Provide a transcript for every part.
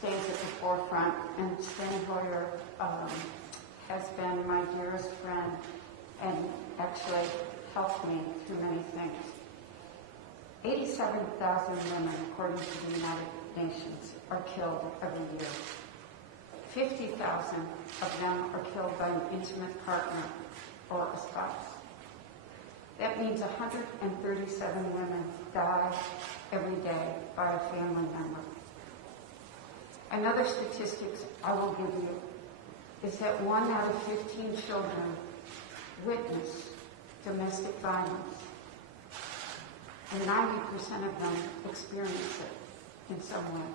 stays at the forefront, and Stan Hoyer has been my dearest friend and actually helped me through many things. 87,000 women, according to the United Nations, are killed every year. 50,000 of them are killed by an intimate partner or a spouse. That means 137 women die every day by a family member. Another statistics I will give you is that 1 out of 15 children witness domestic violence, and 90% of them experience it in some way.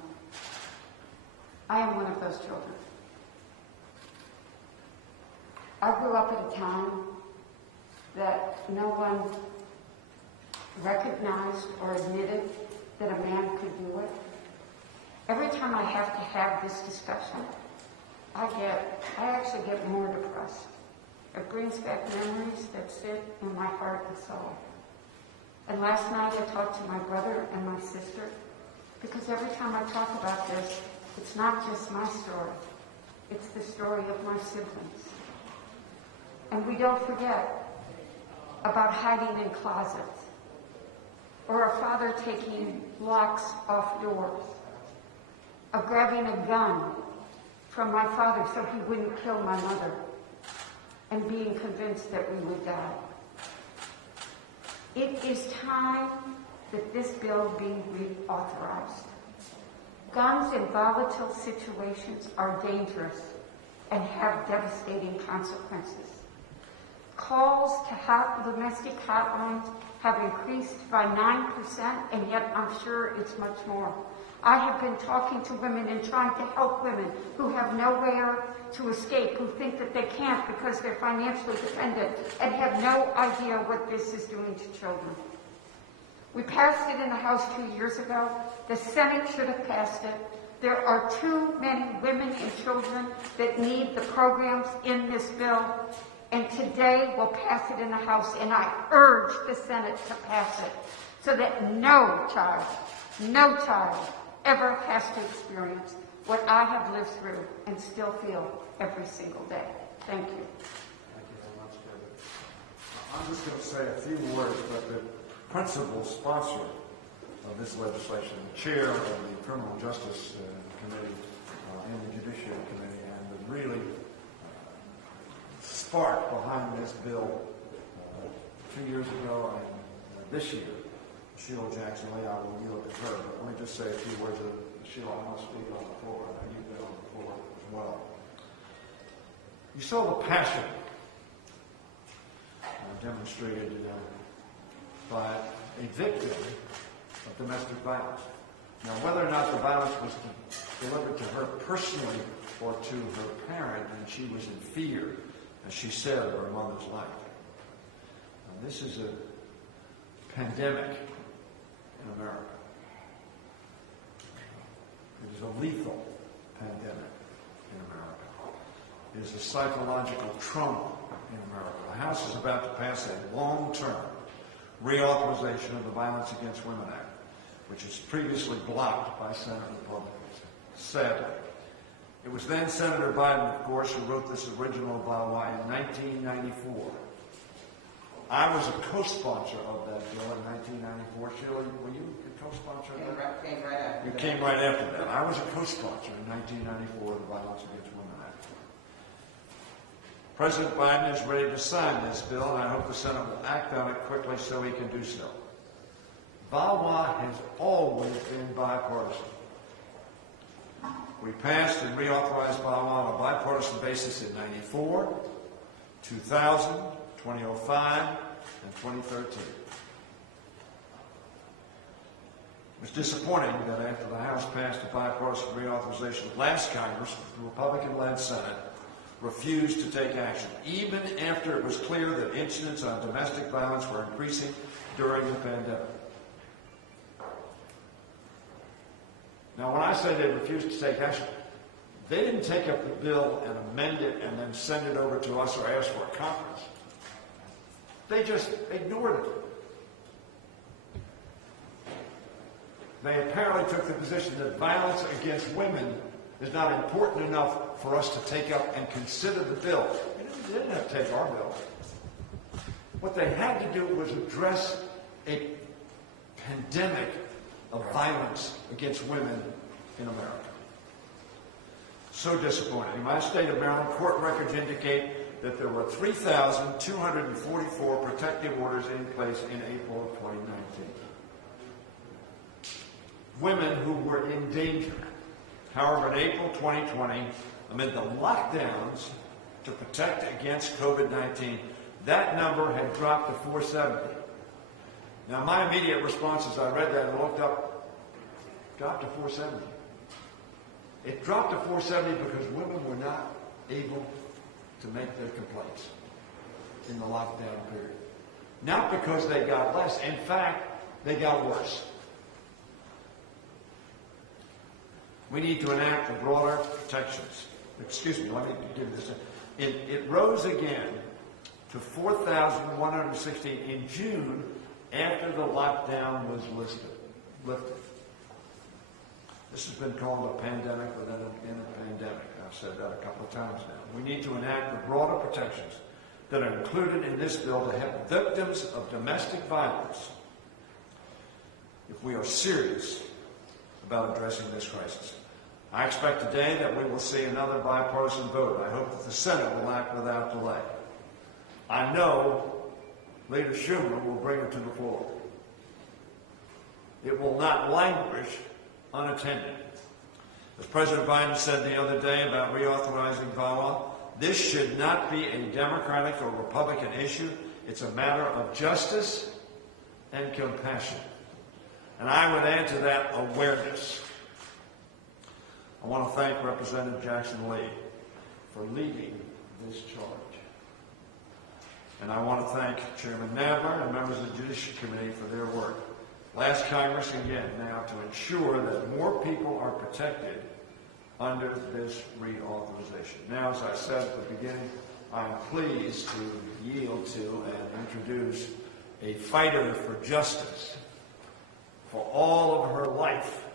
I am one of those children. I grew up at a time that no one recognized or admitted that a man could do it. Every time I have to have this discussion, I actually get more depressed. It brings back memories that sit in my heart and soul. And last night I talked to my brother and my sister, because every time I talk about this, it's not just my story. It's the story of my siblings. And we don't forget about hiding in closets, or a father taking locks off doors, of grabbing a gun from my father so he wouldn't kill my mother, and being convinced that we would die. It is time that this bill be reauthorized. Guns in volatile situations are dangerous and have devastating consequences. Calls to domestic hotlines have increased by 9%, and yet I'm sure it's much more. I have been talking to women and trying to help women who have nowhere to escape, who think that they can't because they're financially dependent and have no idea what this is doing to children. We passed it in the House 2 years ago. The Senate should have passed it. There are too many women and children that need the programs in this bill, and today we'll pass it in the House, and I urge the Senate to pass it so that no child ever has to experience what I have lived through and still feel every single day. Thank you. Thank you very much, Debbie. I'm just going to say a few words, but the principal sponsor of this legislation, the chair of the Criminal Justice Committee and the Judiciary Committee, and the really spark behind this bill 2 years ago and this year, Sheila Jackson Lee. I will yield to her, but let me just say a few words. Sheila, I want to speak on the floor, and you've been on the floor as well. You saw the passion demonstrated by a victim of domestic violence. Now, whether or not the violence was delivered to her personally or to her parent, and she was in fear, as she said, of her mother's life. Now, this is a pandemic in America. It is a lethal pandemic in America. It is a psychological trauma in America. The House is about to pass a long-term reauthorization of the Violence Against Women Act, which was previously blocked by Senate Republicans. Sadly. It was then Senator Biden, of course, who wrote this original VAWA in 1994. I was a co-sponsor of that bill in 1994. Sheila, were you a co-sponsor of that? Came right after you that. Came right after that. I was a co-sponsor in 1994 of the Violence Against Women Act. President Biden is ready to sign this bill, and I hope the Senate will act on it quickly so he can do so. VAWA has always been bipartisan. We passed and reauthorized VAWA on a bipartisan basis in 94, 2000, 2005, and 2013. It was disappointing that after the House passed a bipartisan reauthorization, last Congress, the Republican-led Senate, refused to take action, even after it was clear that incidents on domestic violence were increasing during the pandemic. Now, when I say they refused to take action, they didn't take up the bill and amend it and then send it over to us or ask for a conference. They just ignored it. They apparently took the position that violence against women is not important enough for us to take up and consider the bill. They didn't have to take our bill. What they had to do was address a pandemic of violence against women in America. So disappointing. In my state of Maryland, court records indicate that there were 3,244 protective orders in place in April of 2019. Women who were in danger. However, in April 2020, amid the lockdowns to protect against COVID-19, that number had dropped to 470. Now, my immediate response as I read that and looked up, dropped to 470. It dropped to 470 because women were not able to make their complaints in the lockdown period. Not because they got less. In fact, they got worse. We need to enact the broader protections. Excuse me, let me give this. It rose again to 4,116 in June after the lockdown was lifted. This has been called a pandemic within a pandemic. I've said that a couple of times now. We need to enact the broader protections that are included in this bill to help victims of domestic violence if we are serious about addressing this crisis. I expect today that we will see another bipartisan vote. I hope that the Senate will act without delay. I know Leader Schumer will bring it to the floor. It will not languish unattended. As President Biden said the other day about reauthorizing VAWA, this should not be a Democratic or Republican issue. It's a matter of justice and compassion. And I would add to that awareness. I want to thank Representative Jackson Lee for leading this charge. And I want to thank Chairman Nadler and members of the Judiciary Committee for their work. Last Congress again now to ensure that more people are protected under this reauthorization. Now, as I said at the beginning, I am pleased to yield to and introduce a fighter for justice for all of her life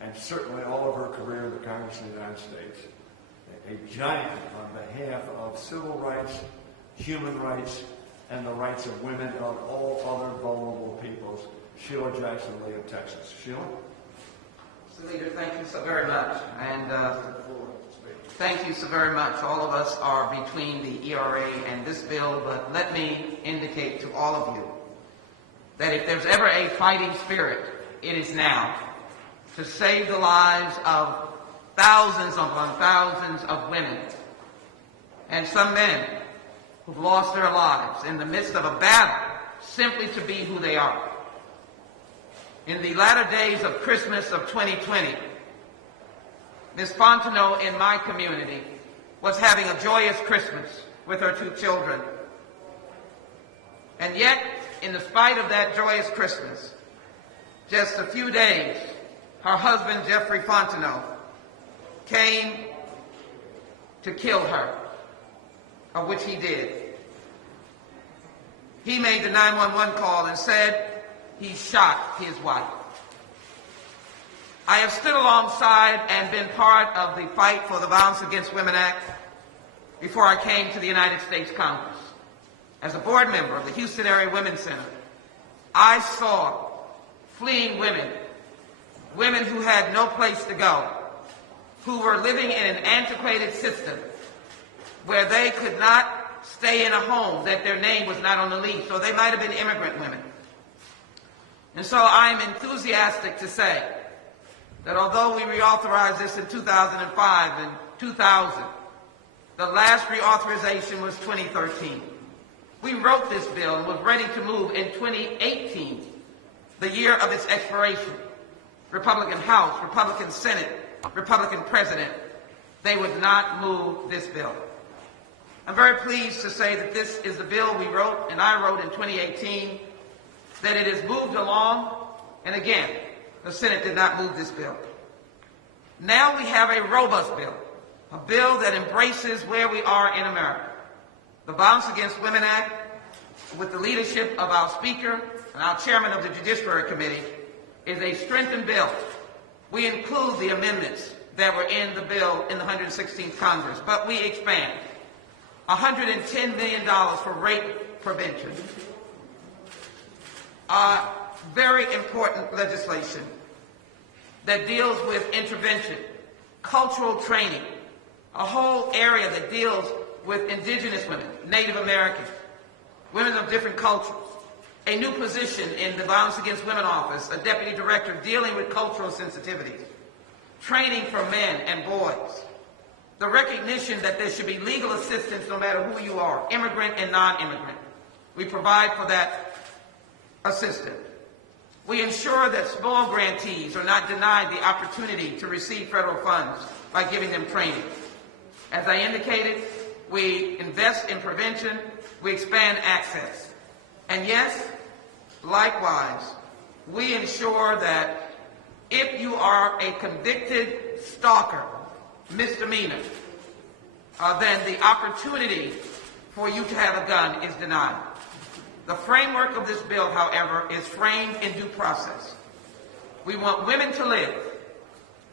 and certainly all of her career in the Congress of the United States, a giant on behalf of civil rights, human rights, and the rights of women and all other vulnerable peoples, Sheila Jackson Lee of Texas. Sheila? Mr. Leader, thank you so very much. And thank you so very much. All of us are between the ERA and this bill, but let me indicate to all of you that if there's ever a fighting spirit, it is now to save the lives of thousands upon thousands of women and some men who've lost their lives in the midst of a battle simply to be who they are. In the latter days of Christmas of 2020, Ms. Fontenot in my community was having a joyous Christmas with her two children. And yet, in spite of that joyous Christmas, just a few days, her husband, Jeffrey Fontenot, came to kill her, of which he did. He made the 911 call and said he shot his wife. I have stood alongside and been part of the fight for the Violence Against Women Act before I came to the United States Congress. As a board member of the Houston Area Women's Center, I saw fleeing women, women who had no place to go, who were living in an antiquated system where they could not stay in a home, that their name was not on the lease, or they might have been immigrant women. And so I'm enthusiastic to say that although we reauthorized this in 2005 and 2000, the last reauthorization was 2013. We wrote this bill and was ready to move in 2018, the year of its expiration. Republican House, Republican Senate, Republican President, they would not move this bill. I'm very pleased to say that this is the bill we wrote and I wrote in 2018, that it has moved along, and again, the Senate did not move this bill. Now we have a robust bill, a bill that embraces where we are in America. The Violence Against Women Act, with the leadership of our Speaker and our Chairman of the Judiciary Committee, is a strengthened bill. We include the amendments that were in the bill in the 116th Congress, but we expand. $110 million for rape prevention. Very important legislation that deals with intervention, cultural training, a whole area that deals with indigenous women, Native Americans, women of different cultures, a new position in the Violence Against Women Office, a deputy director dealing with cultural sensitivities, training for men and boys, the recognition that there should be legal assistance no matter who you are, immigrant and non-immigrant. We provide for that assistance. We ensure that small grantees are not denied the opportunity to receive federal funds by giving them training. As I indicated, we invest in prevention, we expand access. And yes, likewise, we ensure that if you are a convicted stalker, misdemeanor, then the opportunity for you to have a gun is denied. The framework of this bill, however, is framed in due process. We want women to live.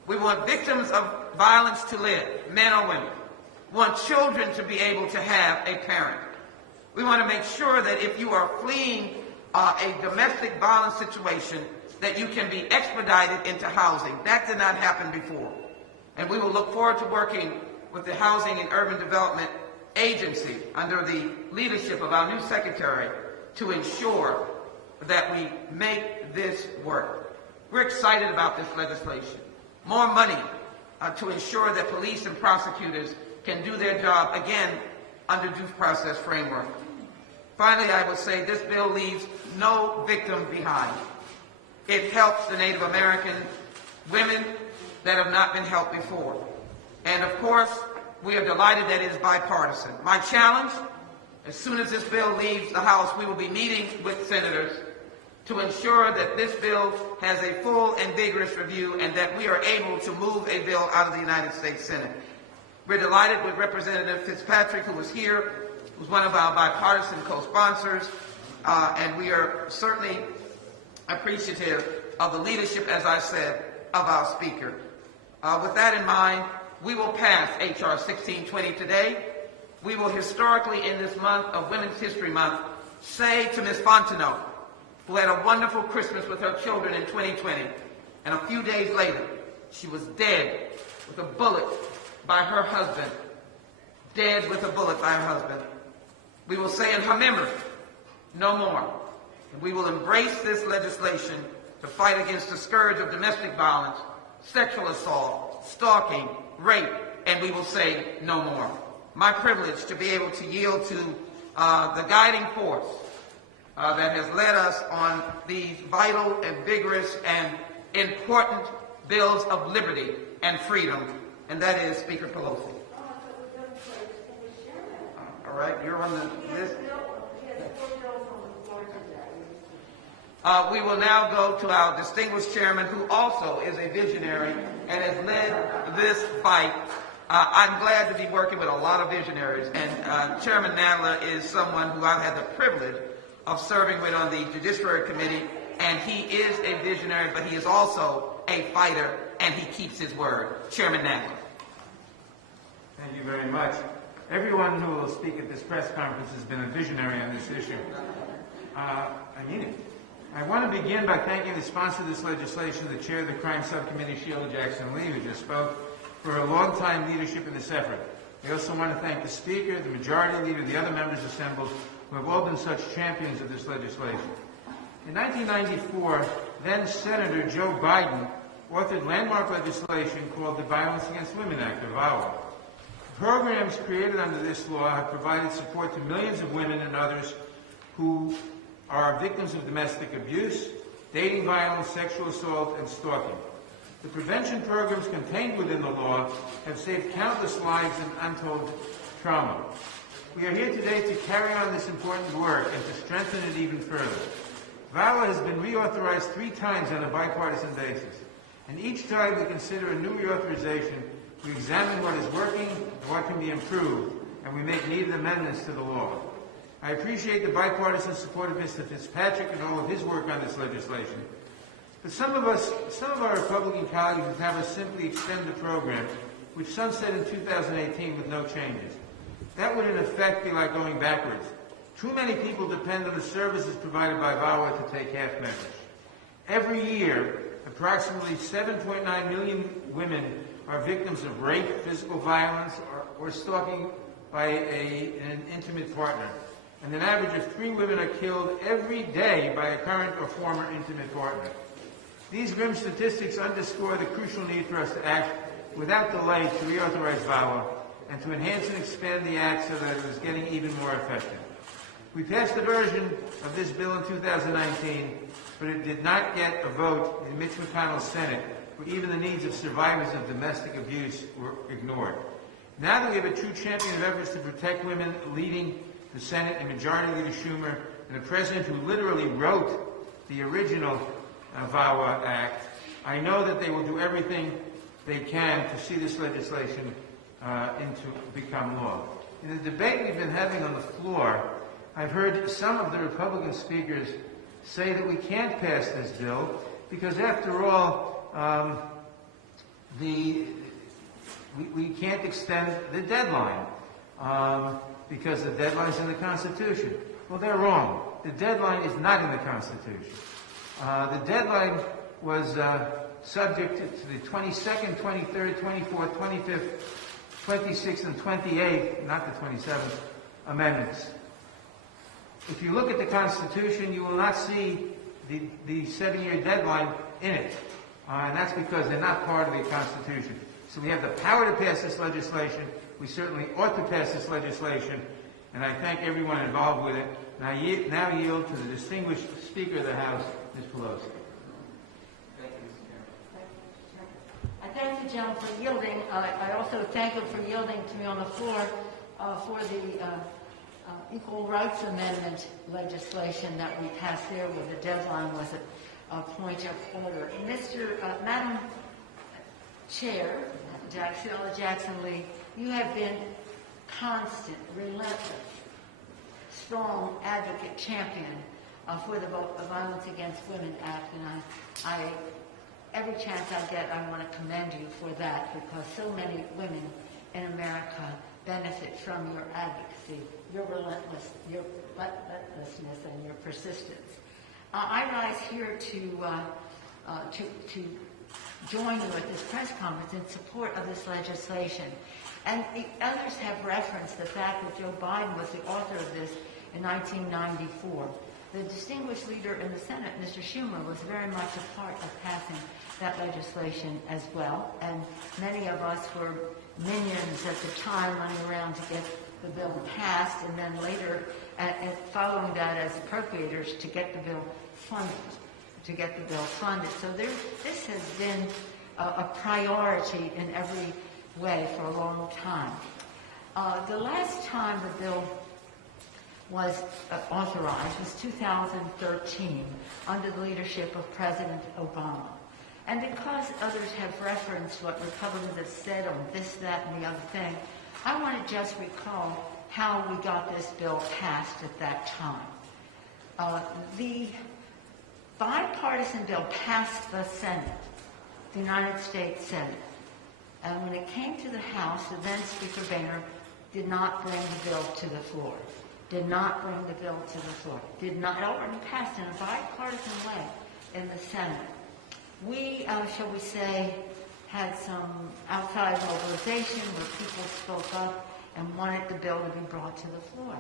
We want victims of violence to live, men or women. We want children to be able to have a parent. We want to make sure that if you are fleeing a domestic violence situation, that you can be expedited into housing. That did not happen before. And we will look forward to working with the Housing and Urban Development Agency under the leadership of our new secretary to ensure that we make this work. We're excited about this legislation. More money to ensure that police and prosecutors can do their job, again, under due process framework. Finally, I would say this bill leaves no victim behind. It helps the Native American women that have not been helped before. And of course, we are delighted that it is bipartisan. My challenge, as soon as this bill leaves the House, we will be meeting with senators to ensure that this bill has a full and vigorous review and that we are able to move a bill out of the United States Senate. We're delighted with Representative Fitzpatrick, who was here, who's one of our bipartisan co-sponsors, and we are certainly appreciative of the leadership, as I said, of our Speaker. With that in mind, we will pass H.R. 1620 today. We will historically, in this month of Women's History Month, say to Ms. Fontenot, who had a wonderful Christmas with her children in 2020, and a few days later, she was dead with a bullet by her husband. Dead with a bullet by her husband. We will say in her memory, no more. And we will embrace this legislation to fight against the scourge of domestic violence, sexual assault, stalking, rape, and we will say no more. My privilege to be able to yield to the guiding force that has led us on these vital and vigorous and important bills of liberty and freedom, and that is Speaker Pelosi. All right, you're on the list. We will now go to our distinguished chairman, who also is a visionary and has led this fight. I'm glad to be working with a lot of visionaries, and Chairman Nadler is someone who I've had the privilege of serving with on the Judiciary Committee, and he is a visionary, but he is also a fighter, and he keeps his word. Chairman Nadler. Thank you very much. Everyone who will speak at this press conference has been a visionary on this issue. I mean it. I want to begin by thanking the sponsor of this legislation, the chair of the Crime Subcommittee, Sheila Jackson-Lee, who just spoke, for her long-time leadership in this effort. I also want to thank the Speaker, the Majority Leader, and the other members assembled who have all been such champions of this legislation. In 1994, then-Senator Joe Biden authored landmark legislation called the Violence Against Women Act, or VAWA. Programs created under this law have provided support to millions of women and others who are victims of domestic abuse, dating violence, sexual assault, and stalking. The prevention programs contained within the law have saved countless lives and untold trauma. We are here today to carry on this important work and to strengthen it even further. VAWA has been reauthorized 3 times on a bipartisan basis, and each time we consider a new reauthorization, we examine what is working and what can be improved, and we make needed amendments to the law. I appreciate the bipartisan support of Mr. Fitzpatrick and all of his work on this legislation. But some of our Republican colleagues would have us simply extend the program, which sunset in 2018 with no changes. That would in effect be like going backwards. Too many people depend on the services provided by VAWA to take half measures. Every year, approximately 7.9 million women are victims of rape, physical violence, or stalking by an intimate partner. And an average of 3 women are killed every day by a current or former intimate partner. These grim statistics underscore the crucial need for us to act without delay to reauthorize VAWA and to enhance and expand the act so that it is getting even more effective. We passed a version of this bill in 2019, but it did not get a vote in Mitch McConnell's Senate, where even the needs of survivors of domestic abuse were ignored. Now that we have a true champion of efforts to protect women leading the Senate and Majority Leader Schumer, and a president who literally wrote the original VAWA Act, I know that they will do everything they can to see this legislation become law. In the debate we've been having on the floor, I've heard some of the Republican speakers say that we can't pass this bill because, after all, we can't extend the deadline because the deadline's in the Constitution. Well, they're wrong. The deadline is not in the Constitution. The deadline was subject to the 22nd, 23rd, 24th, 25th, 26th, and 28th, not the 27th, amendments. If you look at the Constitution, you will not see the 7-year deadline in it. And that's because they're not part of the Constitution. So we have the power to pass this legislation. We certainly ought to pass this legislation. And I thank everyone involved with it. And I now yield to the distinguished Speaker of the House, Ms. Pelosi. Thank you, Mr. Chairman. I thank the gentleman for yielding. I also thank him for yielding to me on the floor for the Equal Rights Amendment legislation that we passed there, where the deadline was a point of order. And Madam Chair, Sheila Jackson-Lee, you have been constant, relentless, strong advocate, champion for the Violence Against Women Act, and every chance I get, I want to commend you for that, because so many women in America benefit from your advocacy, your relentlessness, and your persistence. I rise here to join you at this press conference in support of this legislation. And others have referenced the fact that Joe Biden was the author of this in 1994. The distinguished leader in the Senate, Mr. Schumer, was very much a part of passing that legislation as well. And many of us were minions at the time, running around to get the bill passed, and then later, following that as appropriators, to get the bill funded. So this has been a priority in every way for a long time. The last time the bill was authorized was 2013 under the leadership of President Obama. And because others have referenced what Republicans have said on this, that, and the other thing, I want to just recall how we got this bill passed at that time. The bipartisan bill passed the Senate, the United States Senate. And when it came to the House, the then Speaker Boehner did not bring the bill to the floor. It already passed in a bipartisan way in the Senate. We, shall we say, had some outside mobilization where people spoke up and wanted the bill to be brought to the floor.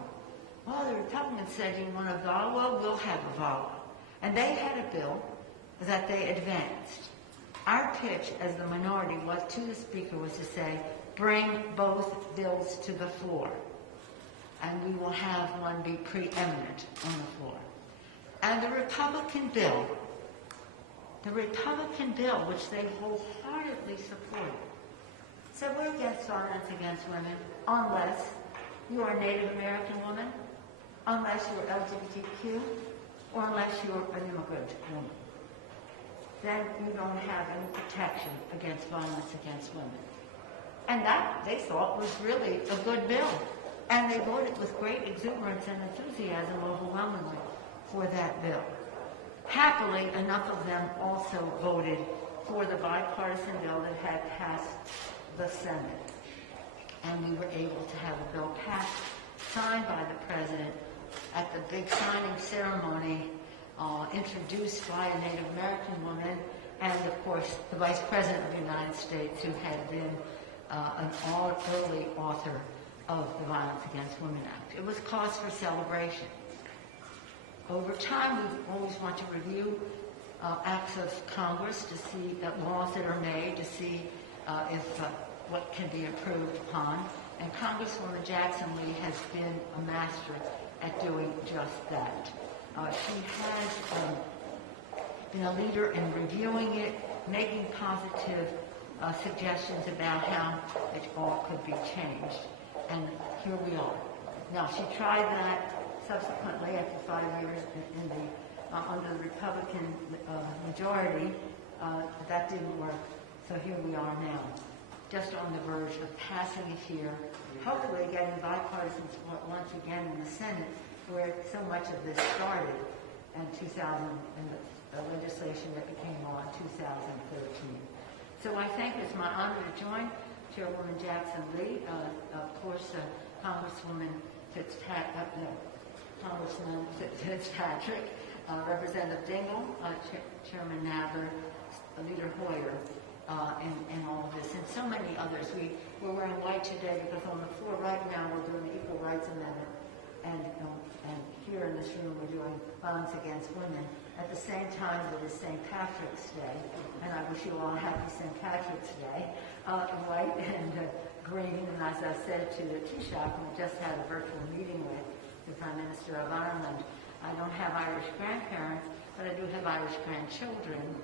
Well, the Republicans said, you want a VAWA? We'll have a VAWA. And they had a bill that they advanced. Our pitch as the minority was to the Speaker was to say, bring both bills to the floor, and we will have one be preeminent on the floor. And the Republican bill, which they wholeheartedly supported, said we're against violence against women unless you are a Native American woman, unless you're LGBTQ, or unless you're an immigrant woman. Then you don't have any protection against violence against women. And that, they thought, was really a good bill. And they voted with great exuberance and enthusiasm overwhelmingly for that bill. Happily, enough of them also voted for the bipartisan bill that had passed the Senate. And we were able to have a bill passed, signed by the President at the big signing ceremony, introduced by a Native American woman, and of course the Vice President of the United States, who had been an early author of the Violence Against Women Act. It was cause for celebration. Over time, we always want to review acts of Congress to see laws that are made, to see if what can be improved upon. And Congresswoman Jackson Lee has been a master at doing just that. She has been a leader in reviewing it, making positive suggestions about how it all could be changed. And here we are. Now, she tried that subsequently after 5 years in the under the Republican majority. That didn't work. So here we are now, just on the verge of passing it here, hopefully getting bipartisan support once again in the Senate, where so much of this started in 2000, in the legislation that became law in 2013. So I think it's my honor to join Chairwoman Jackson Lee, of course, Congressman Fitzpatrick, Representative Dingell, Chairman Nadler, Leader Hoyer, and all of this, and so many others. We're wearing white today because on the floor right now we're doing the Equal Rights Amendment, and here in this room we're doing violence against women. At the same time, it is St. Patrick's Day, and I wish you all a happy St. Patrick's Day, white and green. And as I said to the Taoiseach, we just had a virtual meeting with the Prime Minister of Ireland. I don't have Irish grandparents, but I do have Irish grandchildren,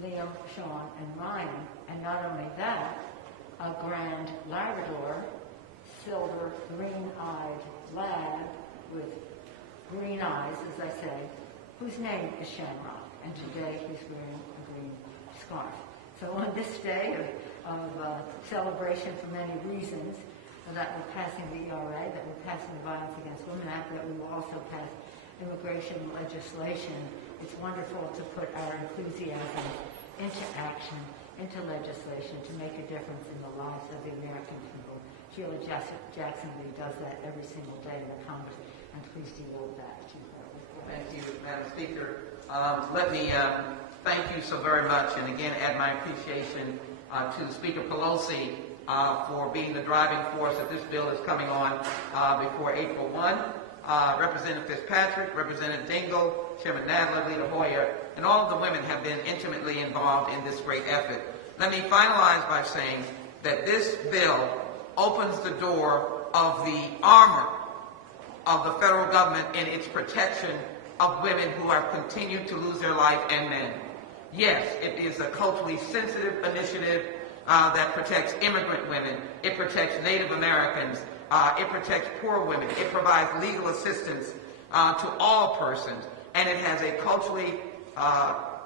Liam, Sean, and Ryan. And not only that, a grand Labrador, silver, green-eyed lad with green eyes, as I say, whose name is Shamrock, and today he's wearing a green scarf. So on this day of celebration for many reasons, that we're passing the ERA, that we're passing the Violence Against Women Act, that we will also pass immigration legislation, it's wonderful to put our enthusiasm into action, into legislation, to make a difference in the lives of the American people. Sheila Jackson Lee does that every single day in the Congress, and please devote that to her. Thank you, Madam Speaker. Let me thank you so very much, and again add my appreciation to Speaker Pelosi for being the driving force that this bill is coming on before April 1. Representative Fitzpatrick, Representative Dingell, Chairman Nadler, Leader Hoyer, and all of the women have been intimately involved in this great effort. Let me finalize by saying that this bill opens the door of the armor of the federal government in its protection of women who have continued to lose their life, and men. Yes, it is a culturally sensitive initiative that protects immigrant women. It protects Native Americans. It protects poor women. It provides legal assistance to all persons. And it has a culturally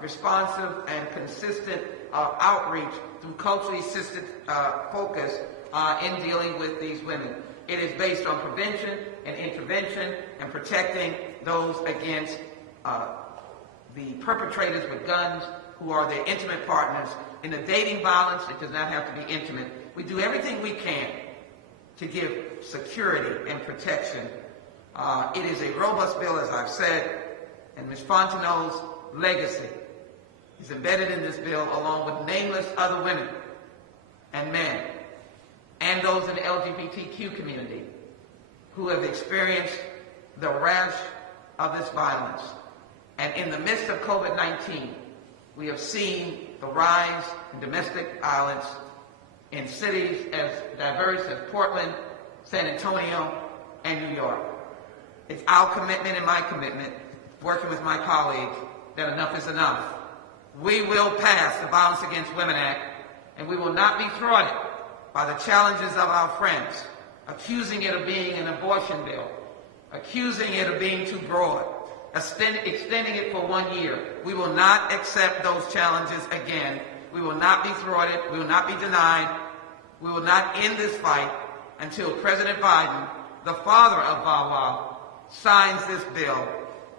responsive and consistent outreach through culturally assisted focus in dealing with these women. It is based on prevention and intervention and protecting those against the perpetrators with guns who are their intimate partners. In the dating violence, it does not have to be intimate. We do everything we can to give security and protection. It is a robust bill, as I've said, and Ms. Fontenot's legacy is embedded in this bill along with nameless other women and men and those in the LGBTQ community who have experienced the rash of this violence. And in the midst of COVID-19, we have seen the rise in domestic violence in cities as diverse as Portland, San Antonio, and New York. It's our commitment and my commitment, working with my colleagues, that enough is enough. We will pass the Violence Against Women Act, and we will not be thwarted by the challenges of our friends, accusing it of being an abortion bill, accusing it of being too broad, extending it for 1 year. We will not accept those challenges again. We will not be thwarted. We will not be denied. We will not end this fight until President Biden, the father of VAWA, signs this bill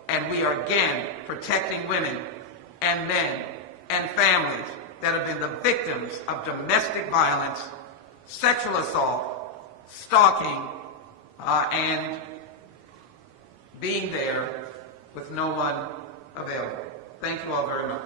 and we are again protecting women and men and families that have been the victims of domestic violence, sexual assault, stalking, and being there with no one available. Thank you all very much.